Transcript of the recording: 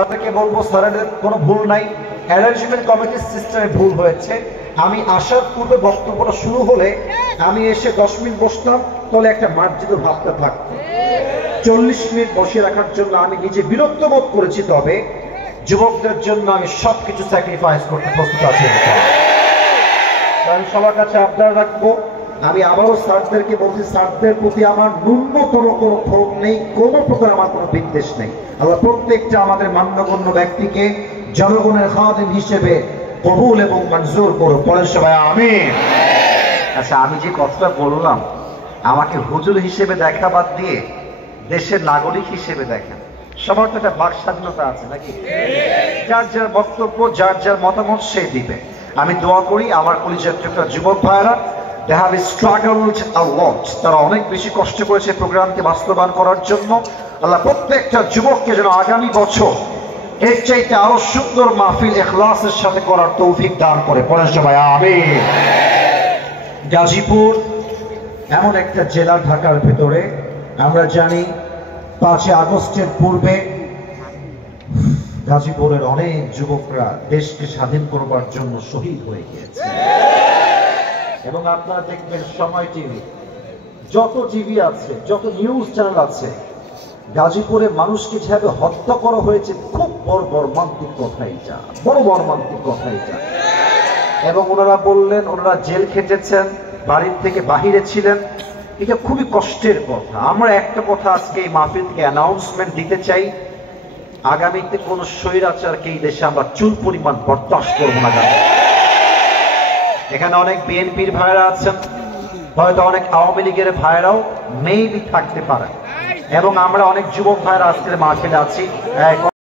স্যারকে বলবো স্যারের কোনো ভুল নাই, অ্যারেঞ্জমেন্ট কমিটির সিস্টেমে ভুল হয়েছে। আমি আসার পূর্বে বক্তব্যটা শুরু হলে আমি এসে 10 মিনিট বসতাম, তাহলে একটা মার্জিত ভাবটা থাকতো। 40 মিনিট বসিয়ে রাখার জন্য আমি নিজে বিরক্ত বোধ করেছি, তবে যুবকদের জন্য আমি সবকিছু স্যাক্রিফাইস করতে প্রস্তুত আছি। আমি সবার কাছে আবদার রাখবো, আমি আবারও স্যারদেরকে বলছি, স্যারদের প্রতি আমার ন্যূনতম কোনো ক্ষোভ নেই, কোনো প্রকার আমার কোনো বিদ্বেষ নেই। আল্লাহ প্রত্যেকটা আমাদের মান্যগণ্য ব্যক্তিকে জনগণের খাদেম হিসেবে কবুল এবং মঞ্জুর করুন। পরের সবাই আমিন। আচ্ছা, আমি যে কথাটা বললাম, আমাকে হুজুর হিসেবে দেখা বাদ দিয়ে দেশের নাগরিক হিসেবে দেখেন। সবার তো একটা বাক স্বাধীনতা আছে নাকি? যার যার বক্তব্য, যার যার মতামত সে দিবে। আমি দোয়া করি আমার পরিচয় যুবক ভাইয়েরা, they have struggled a lot, তারা অনেক বেশি কষ্ট করেছে প্রোগ্রামকে বাস্তবায়ন করার জন্য। আল্লাহ প্রত্যেকটা যুবককে যেন আগামী বছর এর চাইতে আরো সুন্দর মাহফিল ইখলাসের সাথে করার তৌফিক দান করে। পরের সবাই আমিন। গাজীপুর এমন একটা জেলা ঢাকার ভেতরে, আমরা জানি 5 আগস্টের পূর্বে গাজীপুরের অনেক যুবকরা দেশকে স্বাধীন করবার জন্য শহীদ হয়ে গিয়েছে। এবং আপনারা দেখবেন সময় টিভি, যত টিভি আছে, যত নিউজ চ্যানেল আছে, গাজীপুরে মানুষকে যেভাবে হত্যা করা হয়েছে, খুব বড় মর্মান্তিক কথাই যা, বড় মর্মান্তিক কথাই যা। এবং ওনারা বললেন ওনারা জেল খেটেছেন, বাড়ির থেকে বাহিরে ছিলেন, এটা খুবই কষ্টের কথা। আমরা একটা কথা আজকে এই মাহফিল থেকে অ্যানাউন্সমেন্ট দিতে চাই, আগামীতে কোন স্বৈরাচারকে এই দেশে আমরা চুল পরিমাণ বরদাস্ত করবো না। এখানে অনেক বিএনপির ভাইরা আছেন, হয়তো অনেক আওয়ামী লীগের ভাইরাও মেবি থাকতে পারে, এবং আমরা অনেক যুবক ভাইরা আজকের মাহফিলে আছি।